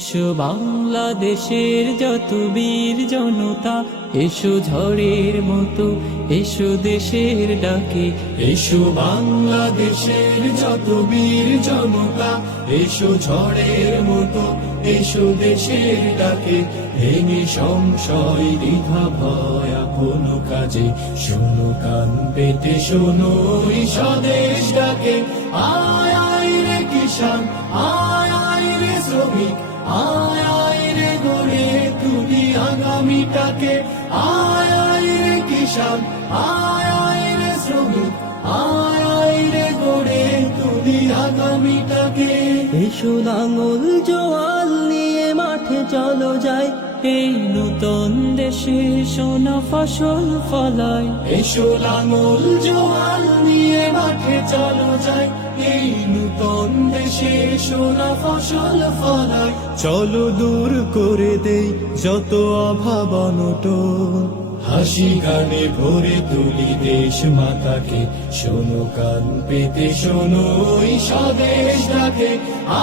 এসো বাংলাদেশের যত বীর জনতা, এসো ঝড়ের মতো, এসো দেশের ডাকে। এসো বাংলাদেশের যত বীর জনতা, এসো ঝড়ের মতো, এসো দেশের ডাকে। ভেঙে সংশয় দ্বিধা ভয় আপন কাজে, শোনো কান পেতে শোনো এই স্বদেশ ডাকে। আয় আয় রে কিষান, আয় আয় রে শ্রমিক, আয় আয় রে গড়ে তুলি আগামীটাকে। আয় আয় রে কিষান, আয় আয় রে শ্রমিক, আয় আয় রে গড়ে তুলি আগামীটাকে। এসো লাঙল জোয়াল নিয়ে মাঠে চলো যাই, এই নূতন দেশে সোনা ফসল ফলায়। এসো লাঙল জোয়াল নিয়ে মাঠে চলো যাই, এই নূতন দেশে সোনা ফসল ফলায়। চলো দূর করে দেই যত অভাব অনটন, হাসি গানে ভরে তুলি দেশ মাতাকে। শোনো কান পেতে শোনো এই স্বদেশ ডাকে।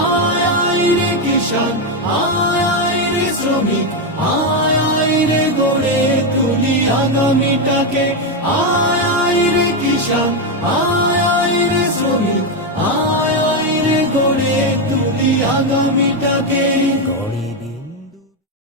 আয় আয় রে কিষান, আয় আয় রে শ্রমিক, আয় আয় রে গড়ে তুলি আগামীটাকে। আয় আয় রে কিষান, আয় আয় রে শ্রমিক, আয় আয় রে গড়ে তুলি আগামীটাকে।